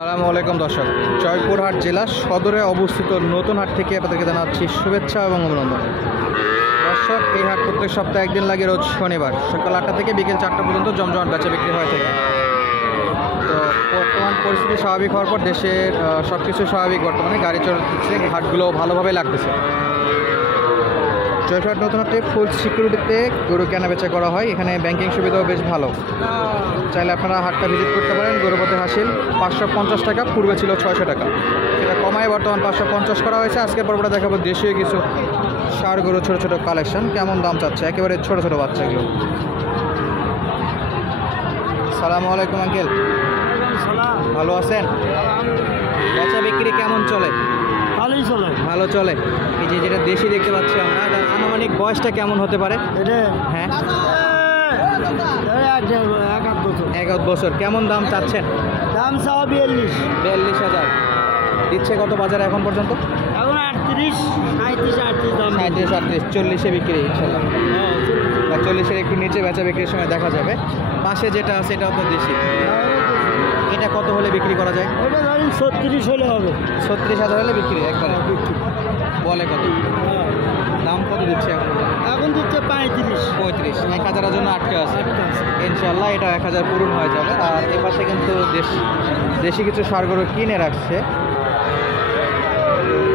আসসালামু আলাইকুম দর্শক, জয়পুরহাট জেলা সদরে অবস্থিত নতুন হাট থেকে আপনাদেরকে জানাচ্ছি শুভেচ্ছা এবং অভিনন্দন। দর্শক, এই হাট প্রত্যেক সপ্তাহে একদিন লাগে, রোজ শনিবার সকাল 8টা থেকে বিকেল 4টা পর্যন্ত জমজমাট বেচা বিক্রি হয়ে থাকে। তো বর্তমান পরিস্থিতি স্বাভাবিক হওয়ার পর দেশের সব কিছু স্বাভাবিক, বর্তমানে গাড়ি চলছে, হাটগুলো ভালোভাবে লাগতেছে। জয়পুরহাট নতুন হাটে ফুল সিকিউরিটিতে গরু কেনা বেচা করা হয়। এখানে ব্যাংকিং সুবিধাও বেশ ভালো। চাইলে আপনারা হাটটা ভিজিট করতে পারেন। গরুপতি হাসিল 550 টাকা, পূর্বে ছিল 600 টাকা, সেটা কমায় বর্তমান 550 করা হয়েছে। আজকের পর্বটা দেখাবো দেশীয় কিছু ষাঁড় গরু, ছোটো ছোটো কালেকশন। কেমন দাম চাচ্ছে একেবারে ছোটো ছোটো বাচ্চাগুলো। সালামু আলাইকুম আঙ্কেল, ভালো আছেন? বেচা বিক্রি কেমন চলে? ভালোই চলে। ভালো চলে। এই যে যেটা দেশি দেখতে পাচ্ছি আমরা, আনুমানিক বয়সটা কেমন হতে পারে? হ্যাঁ, 1 বছর। কেমন দাম চাচ্ছেন? দাম চাওয়া 42,000। দিচ্ছে কত বাজারে এখন পর্যন্ত? এখন 38, 37, 38 দাম। 37, 38, 40-এ বিক্রি ইনশাল্লাহ। 40-এর একটু নিচে বেচা বিক্রির সময় দেখা যাবে। পাশে যেটা আছে এটাও তো দেশি। এটা কত হলে বিক্রি করা যায়? ওটা ধরেন 36 হলে হবে। 36,000 হলে বিক্রি একবারে। বলে কত? দাম কত দিচ্ছে এখন? এখন দিচ্ছে 35। 1,000-এর জন্য আটকে আছে। ইনশাল্লাহ এটা 1,000 পূরণ হয়ে যাবে। আর এপাশে কিন্তু দেশি কিছু ষাঁড় গরু কিনে রাখছে,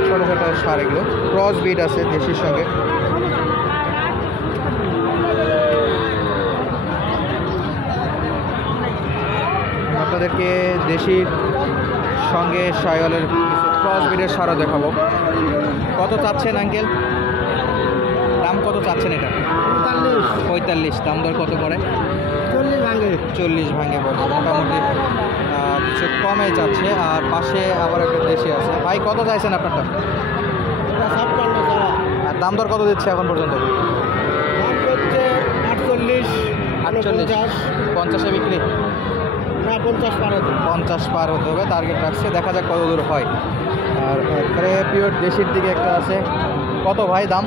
ছোটো ছোটো ষাঁড়, এগুলো ক্রস ব্রিড আছে দেশির সঙ্গে। আপনাদেরকে দেশির সঙ্গে শাহিওয়ালের ক্রস ব্রিডের ষাঁড়ও দেখাবো। কত চাচ্ছেন আঙ্কেল? দাম কত চাচ্ছেন এটা? 45। দাম দর কত করে? 40 ভাঙে বলে, মোটামুটি কিছু কমে যাচ্ছে। আর পাশে আবার একটা দেশি আছে। ভাই কত চাইছেন আপনারটা? আর দাম দর কত দিচ্ছে এখন পর্যন্ত? 48, 50-এ বিক্রি। 50 পার হতে হবে, টার্গেট রাখছে। দেখা যাক কত দূর হয়। আর একবারে পিওর দেশির দিকে একটা আছে। কত ভাই দাম?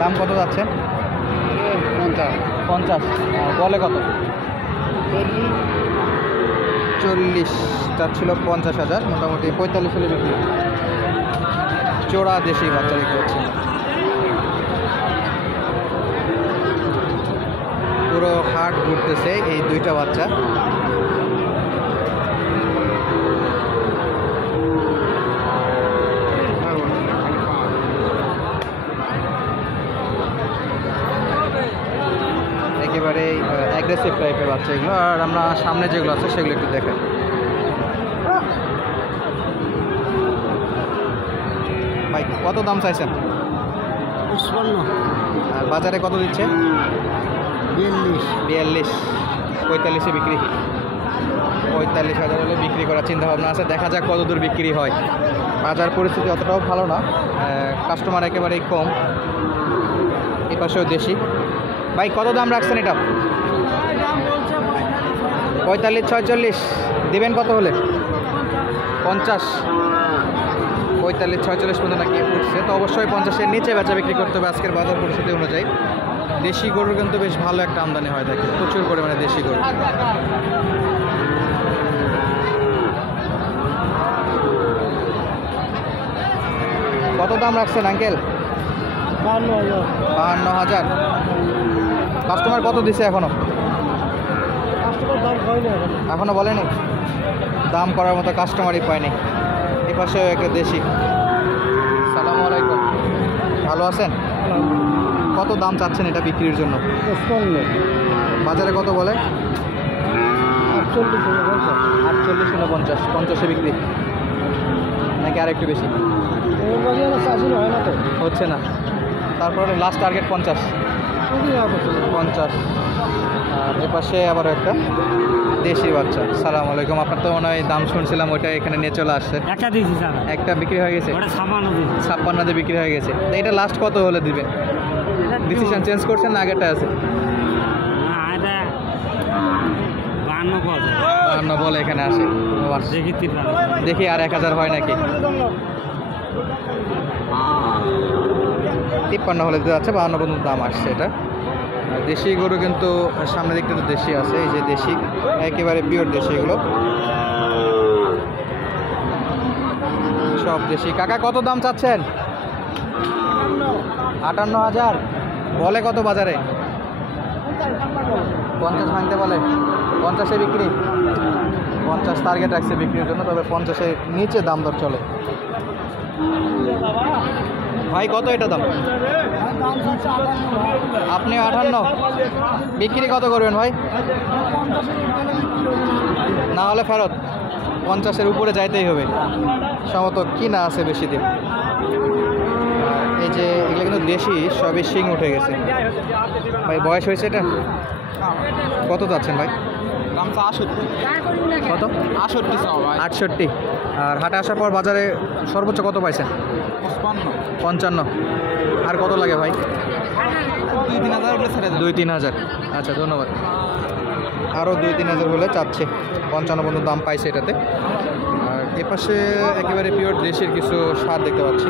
দাম কত যাচ্ছেন? 50। বলে কত? 40 চাচ্ছিল, 50,000, মোটামুটি 45 হলে বিক্রি। চোরা দেশি বাচ্চা দেখতে পাচ্ছি। পুরো হাট ঘুরতেছে এই দুইটা বাচ্চা। একেবারে অ্যাগ্রেসিভ টাইপের বাচ্চা এগুলো। আর আমরা সামনে যেগুলো আছে সেগুলো একটু দেখাই। ভাই কত দাম চাইছেন? 55। আর বাজারে কত দিচ্ছে? 42। 45-এ বিক্রি। 45,000 হলে বিক্রি করার চিন্তা ভাবনা আছে। দেখা যাক কত দূর বিক্রি হয়। বাজার পরিস্থিতি অতটাও ভালো না, কাস্টমার একেবারেই কম। এ পাশেও দেশি। ভাই কত দাম রাখছেন এটা? 45, 46 দেবেন কত হলে? 50। 45, 46 পর্যন্ত নাকি উঠছে। তো অবশ্যই 50-এর নিচে বেচা বিক্রি করতে হবে আজকের বাজার পরিস্থিতি অনুযায়ী। দেশি গরুর কিন্তু বেশ ভালো একটা আমদানি হয়ে থাকে, প্রচুর পরিমাণে দেশি গরু। কত দাম রাখছেন আঙ্কেল? 52,000। কাস্টমার কত দিছে এখনো? এখনো বলেনি? দাম করার মতো কাস্টমারই পায়নি। এ পাশেও একটা দেশি। সালামু আলাইকুম, ভালো আছেন? কত দাম চাচ্ছেন এটা বিক্রির জন্য? বাজারে কত বলে? 48, 49, 50-এ বিক্রি নাকি আর একটু বেশি? হচ্ছে না। তারপরে লাস্ট টার্গেট 50। আর এপাশে আবার একটা দেশি বাচ্চা। সালাম আলাইকুম, আপনার তো মনে হয় দাম শুনছিলাম ওইটা এখানে নিয়ে চলে আসছে। একটা বিক্রি হয়ে গেছে, 56-তে বিক্রি হয়ে গেছে। তো এটা লাস্ট কত হলে দিবেন? ডিসিশন চেঞ্জ করছেন না আগেরটা আছে? 52 বলে এখানে আসে। দেখি আর 1,000 হয় নাকি। 53 হলে দিতে যাচ্ছে, 52 পর্যন্ত দাম আসছে এটা। দেশি গরু কিন্তু সামনের দিকটা তো দেশি আছে, এই যে দেশি একেবারে পিওর দেশি এগুলো। সব দেশি। কাকা কত দাম চাচ্ছেন? 58,000। বলে কত বাজারে? 50 ভাঙতে বলে। 50-এ বিক্রি। 50 টার্গেট রাখছে বিক্রির জন্য, তবে 50-এর নিচে দাম দর চলে। ভাই কত এটা দাম? আপনি 58, বিক্রি কত করবেন ভাই? না হলে ফেরত। 50-এর উপরে যাইতেই হবে, সম্ভবত কিনা আছে বেশি দিন। এই যে এগুলো কিন্তু দেশি, সবই শিং উঠে গেছে। ভাই বয়স হয়েছে এটা? কত যাচ্ছেন ভাই? দামটা 68। কত? 68। 68। আর হাটে আসার পর বাজারে সর্বোচ্চ কত পাইছেন? 55। আর কত লাগে ভাই? 2-3 হাজার। আচ্ছা, ধন্যবাদ। আরও 2-3 হাজার হলে চাচ্ছে। 55 পর্যন্ত দাম পাইছে এটাতে। আর এপাশে একেবারে পিওর দেশের কিছু সার দেখতে পাচ্ছি।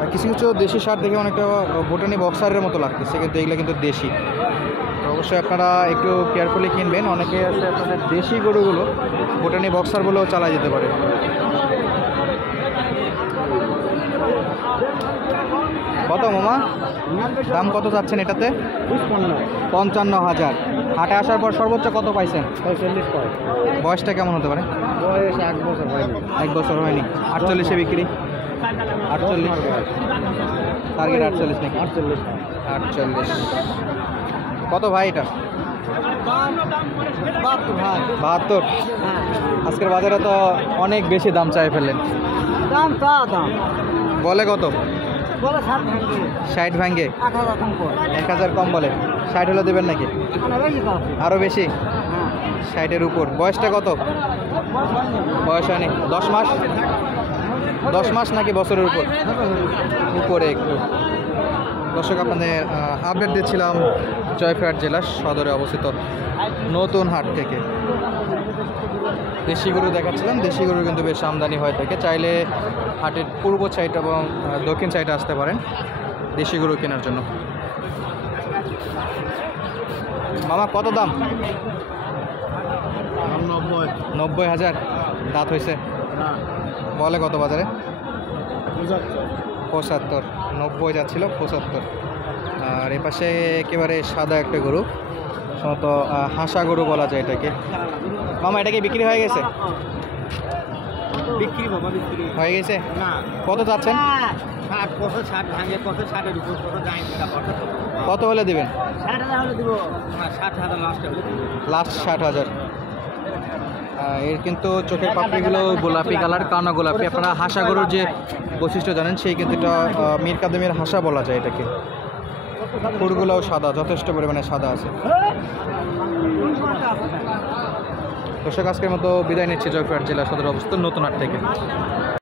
আর কিছু কিছু দেশি সার দেখে অনেকটা ভুটানি বক্সারের মতো লাগতেছে, কিন্তু এগুলো কিন্তু দেশি। তো অবশ্যই আপনারা একটু কেয়ারফুলি কিনবেন। অনেকে আছে আপনাদের দেশি গরুগুলো ভুটানি বক্সারগুলোও চালা যেতে পারে। কত মামা দাম কত চাচ্ছেন এটাতে? 55,000। হাটে আসার পর সর্বোচ্চ কত পাইছেন? 45 পয়। বয়সটা কেমন হতে পারে? বয়স 1 বছর হয়নি। 1 বছর হয়নি। 48-এ বিক্রি। 48 টার্গেট 48 নাকি? 48। কত ভাই এটা? 72। আজকের বাজারে তো অনেক বেশি দাম চাই ফেললেন। দাম দাম বলে কত? বলে 60 ভাঙবে। 60 ভাঙ্গে। 8000 কম করে। 1000 কম বলে। 60 হলে দেবেন নাকি? আরও বেশি? 60-এর উপর। বয়সটা কত? বয়স হয়নি। 10 মাস? 10 মাস নাকি বছরের উপর? উপরে একটু। দর্শক, আপনাদের আপডেট দিচ্ছিলাম জয়পুরহাট জেলার সদরে অবস্থিত নতুন হাট থেকে। দেশি গরু দেখাচ্ছিলাম। দেশি গরু কিন্তু বেশ আমদানি হয়ে থাকে। চাইলে হাটের পূর্ব সাইড এবং দক্ষিণ সাইডে আসতে পারেন দেশি গরু কেনার জন্য। মামা কত দাম? 90,000। দাঁত হয়েছে? বলে কত বাজারে? 75। 90 যাচ্ছিল, 75। আর এপাশে একেবারে সাদা একটা গরু, সম্ভবত হাসা গরু বলা যায় এটাকে। মামা এটা কি বিক্রি হয়ে গেছে? বিক্রি বাবা বিক্রি হয়ে গেছে? না। কত চাচ্ছেন? 60 কত 60 ভাঙে কত 60-এর উপর কত যায় না কত কত হলে দিবেন? 60,000 হলে দিব। না 60,000 লাস্ট হলে দিব। লাস্ট 60,000। এর কিন্তু চোখের পাপড়িগুলো গোলাপি কালার, কানা গোলাপি। আপনারা হাসা গরুর যে বৈশিষ্ট্য জানেন, সেই কিন্তু এটা মীর কাদেমের হাসা বলা যায় এটাকে। খুরগুলোও সাদা, যথেষ্ট পরিমাণে সাদা আছে। দর্শক, আজকের মতো বিদায় নিচ্ছি জয়পুরহাট জেলা সদর অবস্থিত নতুন হাট থেকে।